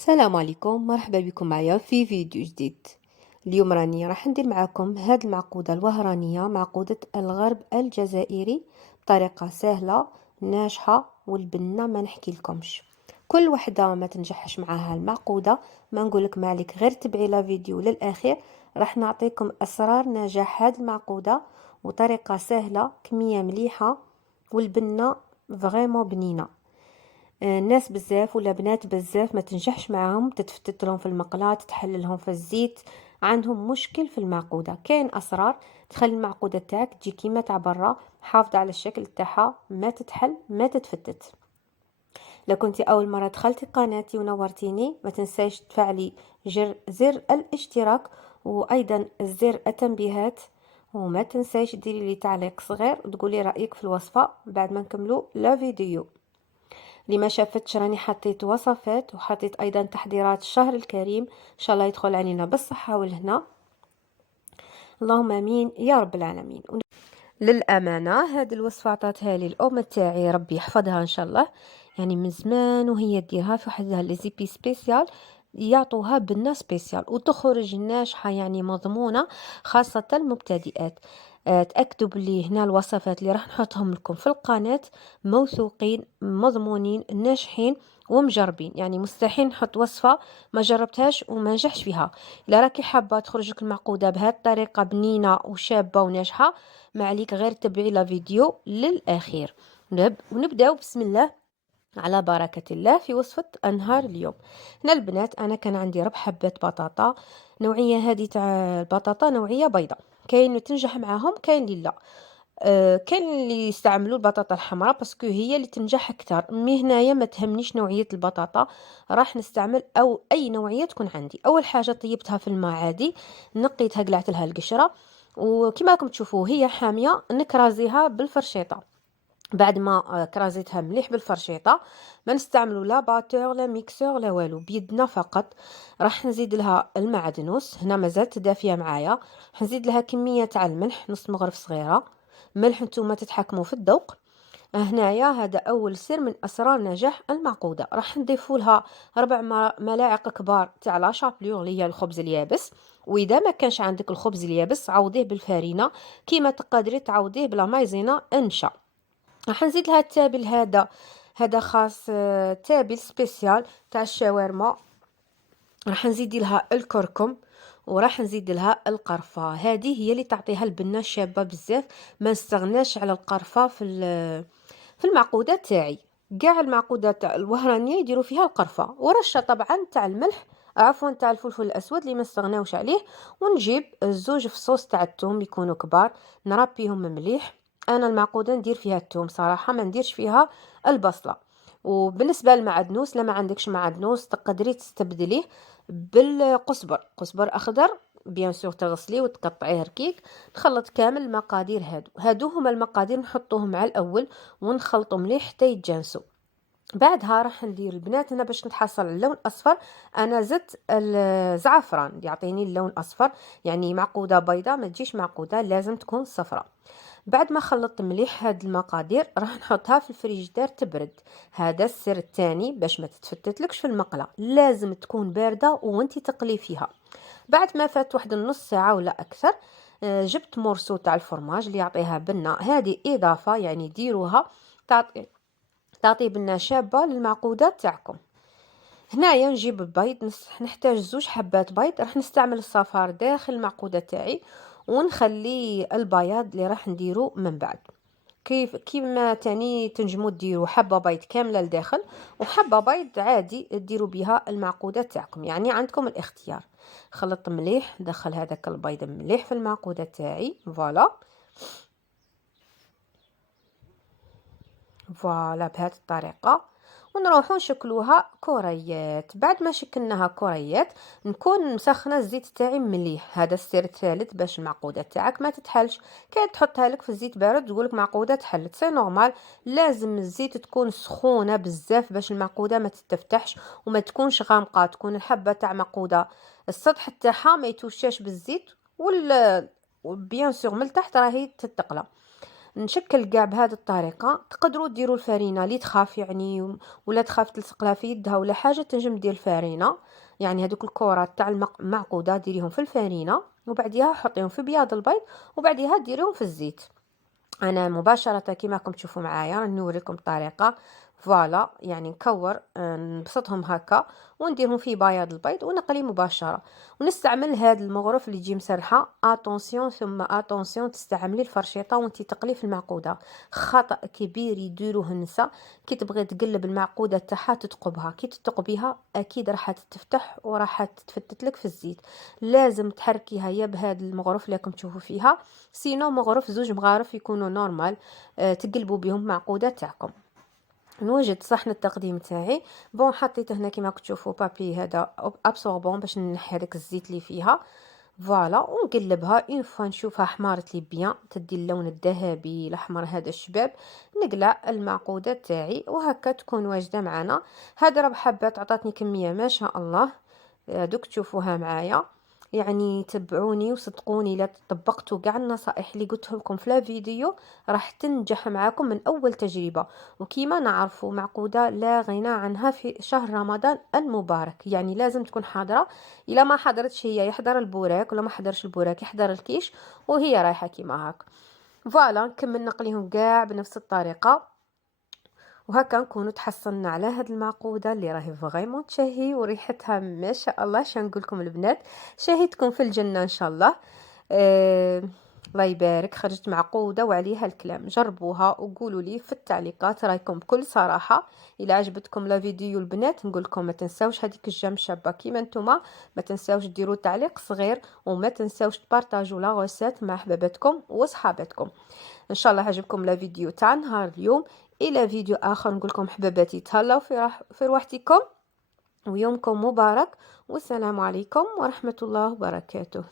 السلام عليكم، مرحبا بكم معايا في فيديو جديد. اليوم راني راح ندير معكم هاد المعقودة الوهرانية، معقودة الغرب الجزائري، بطريقة سهلة ناجحة والبنة ما نحكي لكمش. كل وحدة ما تنجحش معاها المعقودة ما نقولك ما عليك غير تبعي لا فيديو للأخير، راح نعطيكم أسرار نجاح هاد المعقودة وطريقة سهلة كمية مليحة والبنة فريمون بنينة. ناس بزاف ولا بنات بزاف ما تنجحش معاهم، تتفتت لهم في المقلاة، تتحللهم في الزيت، عندهم مشكل في المعقودة. كاين اسرار تخلي المعقودة تاعك تجي كيما تاع برا، محافظة على الشكل تاعها، ما تتحل ما تتفتت. لو كنتي اول مرة دخلتي قناتي ونورتيني، ما تنسايش تفعلي زر الاشتراك وايضا زر التنبيهات، وما تنسايش ديري لي تعليق صغير وتقولي رأيك في الوصفة بعد ما نكملوا لا فيديو. اللي ما شافتش راني حطيت وصفات وحطيت ايضا تحضيرات الشهر الكريم، ان شاء الله يدخل علينا بالصحه والهنا، اللهم امين يا رب العالمين. للامانه هذه الوصفه عطاتها لي الام تاعي، ربي يحفظها ان شاء الله، يعني من زمان وهي ديرها في واحد لي زيبي سبيسيال، يعطوها بنة سبيسيال وتخرج ناجحة يعني مضمونة، خاصة المبتدئات. تأكدوا بلي هنا الوصفات اللي راح نحطهم لكم في القناة موثوقين مضمونين ناجحين ومجربين، يعني مستحيل نحط وصفة ما جربتهاش وما نجحش فيها. الا راكي حابة تخرجك المعقودة بهذه الطريقة بنينة وشابة وناجحة، ما عليك غير تبعي لا فيديو للأخير. ونبداو بسم الله على بركة الله في وصفة أنهار اليوم. هنا البنات أنا كان عندي ربع حبات بطاطا، نوعية هذه تاع البطاطا نوعية بيضاء، كاين اللي تنجح معاهم كاين اللي لا. كاين اللي يستعملوا البطاطا الحمراء باسكو هي اللي تنجح اكثر، مي هنايا ما تهمنيش نوعيه البطاطا، راح نستعمل او اي نوعيه تكون عندي. اول حاجه طيبتها في الماء عادي، نقيتها قلعت لها القشره، وكما راكم تشوفوا هي حاميه نكرازيها بالفرشيطه. بعد ما كرازيتها مليح بالفرشيطه، ما نستعملوا لا باتور لا ميكسور لا والو، بيدنا فقط. راح نزيد لها المعدنوس، هنا مازالت دافيه معايا، راح نزيد لها كميه تاع الملح، نص مغرف صغيره ملح، نتوما تتحكموا في الذوق. هنايا هذا اول سر من اسرار نجاح المعقوده. راح نضيفوا لها 4 ملاعق كبار تاع لا شابلور اللي هي الخبز اليابس، واذا ما كانش عندك الخبز اليابس عوضيه بالفارينه، كيما تقدري تعوضيه بلا مايزينا انشا. راح نزيد لها التابل هذا خاص، تابل سبيسيال تاع الشاورما. راح نزيد لها الكركم وراح نزيد لها القرفه، هذه هي اللي تعطيها البنه شابه بزاف. ما نستغناش على القرفه في المعقودات تاعي، كاع المعقودات تاع الوهرانيه يديروا فيها القرفه، ورشه طبعا تاع الملح، عفوا تاع الفلفل الاسود اللي ما استغناوش عليه. ونجيب الزوج فصوص تاع الثوم يكونوا كبار، نربيهم مليح. انا المعقوده ندير فيها الثوم صراحه، ما نديرش فيها البصله. وبالنسبه للمعدنوس، لما عندكش معدنوس تقدري تستبدليه بالقزبر، قزبر اخضر بيان سور، تغسليه وتقطعيه ركيك. نخلط كامل المقادير، هادو هما المقادير، نحطوهم مع الاول ونخلطوا مليح حتى يتجانسوا. بعدها راح ندير البنات هنا باش نتحصل على اللون الاصفر، انا زدت الزعفران يعطيني اللون الاصفر، يعني معقوده بيضه ما تجيش معقوده، لازم تكون صفراء. بعد ما خلطت مليح هاد المقادير راح نحطها في الفريجيدير تبرد. هذا السر الثاني باش ما تتفتتلكش في المقله، لازم تكون بارده وانتي تقلي فيها. بعد ما فات واحد النص ساعه ولا اكثر، جبت مورسو تاع الفرماج اللي يعطيها بنه، هذه اضافه يعني ديروها، تعطي بنه شابه للمعقودات تاعكم. هنايا نجيب البيض، نحتاج 2 حبات بيض، راح نستعمل الصفار داخل المعقوده تاعي، ونخلي البياض اللي راح نديرو من بعد. كيما تاني تنجموا ديروا حبه بيض كامله لداخل، وحبه بيض عادي ديروا بها المعقوده تاعكم، يعني عندكم الاختيار. خلط مليح، دخل هذاك البيض مليح في المعقوده تاعي، فوالا فوالا بهذه الطريقه. ونروحوا نشكلوها كريات. بعد ما شكلناها كريات، نكون مسخنه الزيت تاعي مليح، هذا السر الثالث باش المعقوده تاعك ما تتحلش. كي تحطها لك في الزيت بارد تقولك معقوده تحلت، سي نورمال، لازم الزيت تكون سخونه بزاف باش المعقوده ما تتفتحش وما تكونش غامقه، تكون الحبه تاع معقوده السطح تاعها ما يتوشاش بالزيت، وال بيان سور من تحت راهي تتقلى. نشكل كاع بهذه الطريقه. تقدروا ديروا الفرينه اللي تخاف يعني ولا تخاف تلصق لها في يدها ولا حاجه، تنجم دير الفرينه، يعني هذوك الكرات تاع المعقوده ديريهم في الفرينه وبعديها حطيهم في بياض البيض وبعديها ديريهم في الزيت. انا مباشره كيما راكم تشوفوا معايا نوريكم الطريقه. فوالا يعني نكور نبسطهم هكا ونديرهم في بياض البيض ونقلي مباشره. ونستعمل هذا المغرف اللي تجي مسرحه اتونسيون، ثم اتونسيون تستعملي الفرشيطه وانت تقلي في المعقوده. خطا كبير يديروه النساء، كي تبغي تقلب المعقوده تاعها تثقبها، كي تثقبيها اكيد راح تفتح وراح تتفتت لك في الزيت. لازم تحركيها يا بهذا المغرف اللي راكم تشوفوا فيها، سينو مغرف زوج مغارف يكونوا نورمال تقلبوا بهم معقوده تاعكم. نوجد صحن التقديم تاعي. بون حطيت هنا كيما تشوفوا بابي هذا ابسوربون باش نحي هذاك الزيت اللي فيها. فوالا ونقلبها اون فوا نشوفها حمارت لي بيان، تدي اللون الذهبي الاحمر هذا الشباب، نقلع المعقوده تاعي وهكا تكون واجده معنا. هذا راه حبات عطاتني كميه ما شاء الله. دوك تشوفوها معايا. يعني تبعوني وصدقوني، لا طبقتوا كاع النصائح اللي قلتهم لكم في الفيديو راح تنجح معاكم من اول تجربه. وكيما نعرفوا معقوده لا غنى عنها في شهر رمضان المبارك، يعني لازم تكون حاضره. الا ما حضرتش هي يحضر البوراك، ولا ما حضرش البوراك يحضر الكيش، وهي رايحه كيما هاك. فوالا نكمل نقليهم كاع بنفس الطريقه. وهكا نكونوا تحصلنا على هاد المعقوده اللي راهي فريمون تشهي وريحتها ما شاء الله. نقول لكم البنات شهيتكم في الجنه ان شاء الله. الله يبارك، خرجت معقوده وعليها الكلام. جربوها وقولوا لي في التعليقات رايكم بكل صراحه. الى عجبتكم لا فيديو البنات نقول لكم ما تنساوش هذيك الجام شابه كيما نتوما، ما تنساوش ديروا تعليق صغير، وما تنساوش تبارطاجوا لا غوسات مع حباباتكم وصحاباتكم. ان شاء الله عجبكم لا فيديو تاع نهار اليوم. الى فيديو اخر نقول لكم حباباتي تهلاو في روحتكم ويومكم مبارك، والسلام عليكم ورحمه الله وبركاته.